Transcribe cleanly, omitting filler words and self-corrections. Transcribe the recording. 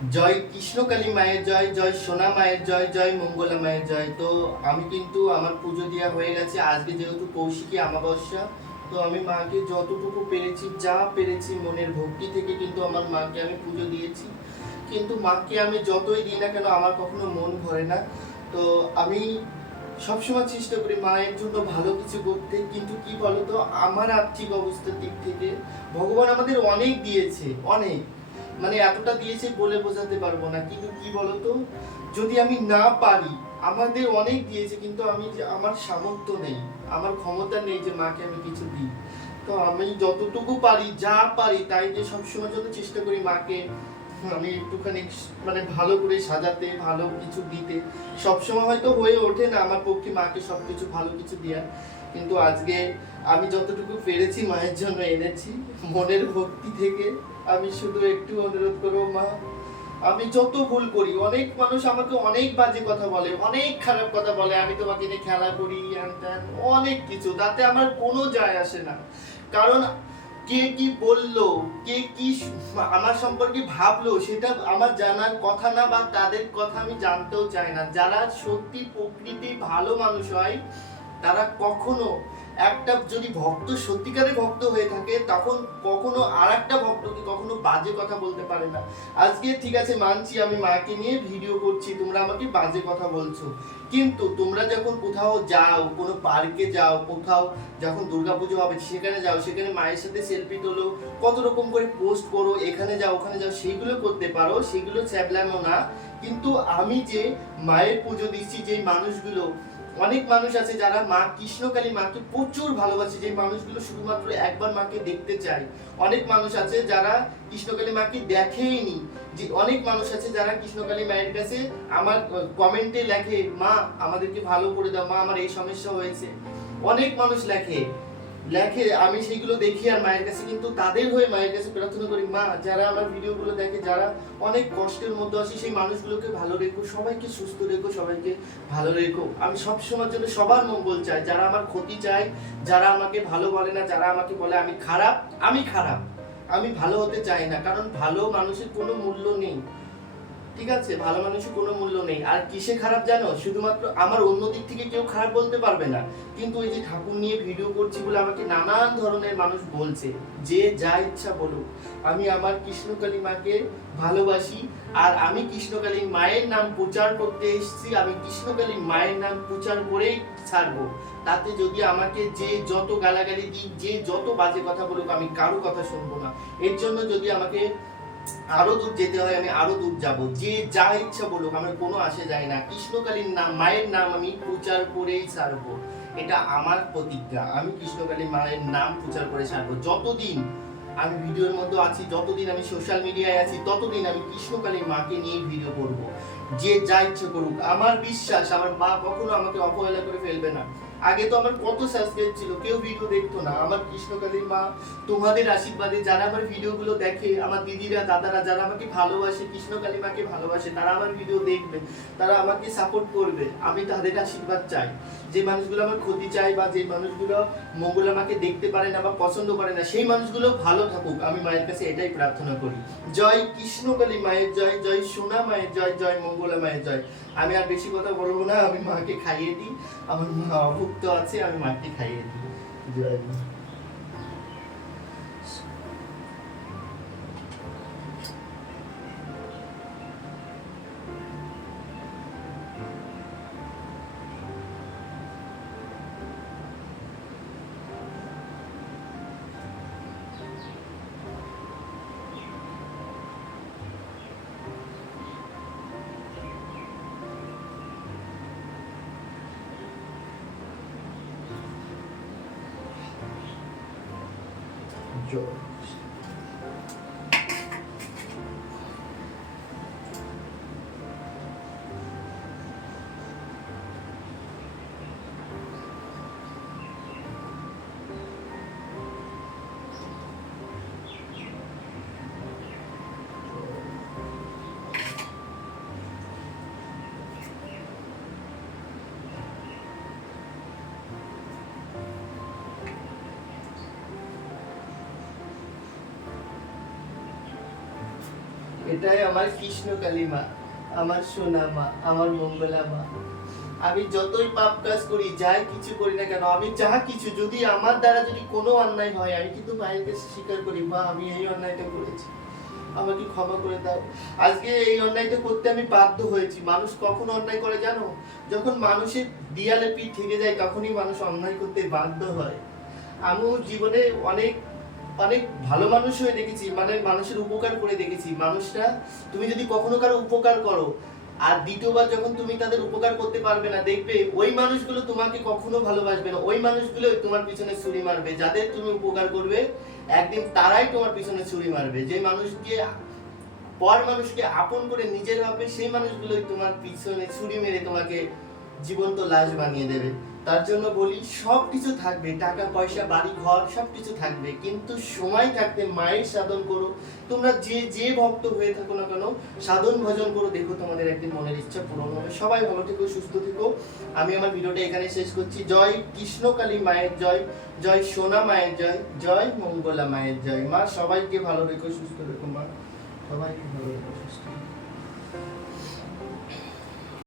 জয় কৃষ্ণকালী মায়ের জয়, জয় সোনা মায়ের জয়, জয় মঙ্গলা মায়ের জয়। তো আমি কিন্তু আমার পুজো দেওয়া হয়ে গেছে। আজকে যেহেতু কৌশিকী অমাবস্যা, তো আমি মাকে যতটুকু পেরেছি, যা পেরেছি মনের ভক্তি থেকে কিন্তু আমার মাকে আমি পুজো দিয়েছি। কিন্তু মাকে আমি যতই দিই না কেন আমার কখনো মন ভরে না। তো আমি সবসময় চেষ্টা করি মায়ের জন্য ভালো কিছু করতে, কিন্তু কি বলতো, আমার আর্থিক অবস্থার দিক থেকে ভগবান আমাদের অনেক দিয়েছে, অনেক, মানে এতটা দিয়েছে বলে বোঝাতে পারবো না। কিন্তু কি বলতো, যদি আমি না পারি, আমাদের অনেক দিয়েছে কিন্তু আমি যে আমার সামর্থ্য নেই, আমার ক্ষমতা নেই যে মাকে আমি কিছু দিই। তো আমি যতটুকু পারি, যা পারি তাই যে সবসময় যত চেষ্টা করি মাকে আমি একটুখানি মানে ভালো করে সাজাতে, ভালো কিছু দিতে। সবসময় হয়তো হয়ে ওঠে না আমার পক্ষে মাকে সবকিছু ভালো কিছু দেওয়া, কিন্তু আজকে আমি যতটুকু পেরেছি মায়ের জন্য এনেছি মনের ভক্তি থেকে। আমি শুধু একটু অনুরোধ করবো, মা আমি যত ভুল করি, অনেক মানুষ আমাকে অনেক বাজে কথা বলে, অনেক খারাপ কথা বলে, আমি তোমাকে নিয়ে খেলা করি, অনেক কিছু, তাতে আমার কোনো যায় আসে না। কারণ কে কি বললো, কে কি আমার সম্পর্কে ভাবলো, সেটা আমার জানার কথা না, বা তাদের কথা আমি জানতেও চাই না। যারা সত্যি প্রকৃতি ভালো মানুষ হয়, তারা কখনো একটা যদি ভক্ত সত্যিকারের ভক্ত হয়ে থাকে, তখন কখনো আর একটা ভক্তকে কখনো বাজে কথা বলতে পারে না। আজকে ঠিক আছে মানছি আমি মাকে নিয়ে ভিডিও করছি, তোমরা আমাকে বাজে কথা বলছো, কিন্তু তোমরা যখন কোথাও যাও, কোনো পার্কে যাও, কোথাও যখন দুর্গাপুজো হবে সেখানে যাও, সেখানে মায়ের সাথে সেলফি তোলো, কত রকম করে পোস্ট করো, এখানে যাও ওখানে যাও, সেইগুলো করতে পারো, সেগুলো ছ্যাবলামো না। কিন্তু আমি যে মায়ের পুজো দিচ্ছি, যে মানুষগুলো, অনেক মানুষ আছে যারা মা কৃষ্ণকালী মাকে প্রচুর ভালোবাসে, যে মানুষগুলো শুধুমাত্র একবার মাকে দেখতে চায়। অনেক মানুষ আছে যারা কৃষ্ণকালী মাকে দেখেইনি। যে অনেক মানুষ আছে যারা কৃষ্ণকালী মায়ের কাছে আমার কমেন্টে লেখে, মা আমাদেরকে ভালো করে দাও, মা আমার এই সমস্যা হয়েছে। অনেক মানুষ লেখে লেখে, আমি সেইগুলো দেখি আর মায়ের কাছে কিন্তু তাদের হয়ে মায়ের কাছে প্রার্থনা করি, মা যারা আমার ভিডিওগুলো দেখে, যারা অনেক কষ্টের মধ্যে আছে, সেই মানুষগুলোকে ভালো রেখো, সবাইকে সুস্থ রেখো, সবাইকে ভালো রেখো। আমি সব সময়ের জন্য সবার মঙ্গল চাই। যারা আমার ক্ষতি চায়, যারা আমাকে ভালো বলে না, যারা আমাকে বলে আমি খারাপ, আমি খারাপ, আমি ভালো হতে চাই না। কারণ ভালো মানুষের কোনো মূল্য নেই, ঠিক আছে, ভালো মানুষের কোনো মূল্য নেই। আর কিসে খারাপ জানো, শুধুমাত্র আমার অন্য দিক থেকে কেউ খারাপ বলতে পারবে না, কিন্তু এই যে ঠাকুর নিয়ে ভিডিও করছি বলে আমাকে নানান ধরনের মানুষ বলছে, যে যা ইচ্ছা বলুক, আমি আমার কৃষ্ণকালী মাকে ভালোবাসি। আর আমি কৃষ্ণকালী মায়ের নাম প্রচার করতে এসেছি, আমি কৃষ্ণকালী মায়ের নাম প্রচার করেই ছাড়বো। তাতে যদি আমাকে যে যত গালাগালি দিক, যে যত বাজে কথা বলুক, আমি কারো কথা শুনবো না। এর জন্য যদি আমাকে আরো দূর যেতে হয়, আমি আরো দূর যাব, যে যা ইচ্ছা বলুক, আমার কোনো আসে যায় না। কৃষ্ণকালীর নাম, মায়ের নাম আমি প্রচার করেই ছাড়বো। এটা আমার প্রতিজ্ঞা, আমি কৃষ্ণকালী মায়ের নাম প্রচার করে ছাড়বো। যতদিন আমি ভিডিওর মধ্যে আছি, যতদিন আমি সোশ্যাল মিডিয়ায় আছি, ততদিন আমি কৃষ্ণকালী মাকে নিয়ে ভিডিও করব। যে যা ইচ্ছে করুক, আমার বিশ্বাস আমার মা কখনো আমাকে অবহেলা করে ফেলবে না। আগে তো আমার কত সাবস্ক্রাইব ছিল, কেউ ভিডিও দেখতো না। আমার কৃষ্ণকালীর মা তোমাদের আশীর্বাদে, যারা আমার ভিডিওগুলো দেখে, আমার দিদিরা, দাদারা, যারা আমাকে ভালোবাসে, কৃষ্ণকালী মাকে ভালোবাসে, তারা আমার ভিডিও দেখবে, তারা আমাকে সাপোর্ট করবে। আমি তাদের আশীর্বাদ চাই। যে মানুষগুলো আমার ক্ষতি চায়, বা যে মানুষগুলো মঙ্গলা মাকে দেখতে পারে না বা পছন্দ করে না, সেই মানুষগুলো ভালো থাকুক, আমি মায়ের কাছে এটাই প্রার্থনা করি। জয় কৃষ্ণকালী মায়ের জয়, জয় সোনা মায়ের জয়, জয় মঙ্গলা মায়ের জয়। আমি আর বেশি কথা বলবো না, আমি মাকে খাইয়ে দিই, আমার মা অভুক্ত আছে, আমি মাকে খাইয়ে দিই। জয় মা। জয়। এটাই আমার কৃষ্ণকালী মা, আমার সোনা মা, আমার মঙ্গলা মা। আমি যতই পাপ কাজ করি, যাই কিছু করি না কেন, আমি যা কিছু যদি আমার দ্বারা যদি কোনো অন্যায় হয়, আমি কিন্তু মায়ের কাছে স্বীকার করি, মা আমি এই অন্যায়টা করেছি, আমাকে ক্ষমা করে দাও। আজকে এই অন্যায়টা করতে আমি বাধ্য হয়েছি। মানুষ কখন অন্যায় করে জানো? যখন মানুষের দিয়ালে পিঠ থেকে যায়, তখনই মানুষ অন্যায় করতে বাধ্য হয়। আমিও জীবনে অনেক অনেক ভালো মানুষ হয়ে দেখেছি, মানে মানুষের উপকার করে দেখেছি। মানুষরা, তুমি যদি কখনো কারো উপকার করো আর দ্বিতীয়বার যখন তুমি তাদের উপকার করতে পারবে না, দেখবে ওই মানুষগুলো তোমাকে কখনো ভালোবাসবে না, ওই মানুষগুলো তোমার পিছনে ছুরি মারবে। যাদের তুমি উপকার করবে একদিন তারাই তোমার পিছনে ছুরি মারবে। যে মানুষকে পর মানুষকে আপন করে নিজের ভাবে, সেই মানুষগুলোই তোমার পিছনে ছুরি মেরে তোমাকে জীবন্ত লাশ বানিয়ে দেবে। তার জন্য বলি, সব কিছু থাকবে, টাকা পয়সা বাড়ি ঘর সবকিছু থাকবে, কিন্তু সময় থাকতে মায়ের সাধন করো। তোমরা যে যে ভক্ত হয়ে থাকো না কেন, সাধন ভজন করো, দেখো তোমাদের একদিন মনের ইচ্ছা পূরণ হবে। সবাই ভালো থেকো, সুস্থ থেকো। আমি আমার ভিডিওটা এখানে শেষ করছি। জয় কৃষ্ণকালী মায়ের জয়, জয় সোনা মায়ের জয়, জয় মঙ্গলা মায়ের জয়। মা সবাইকে ভালো রেখো, সুস্থ রেখো মা, সবাইকে ভালো রেখো, সুস্থ রেখো।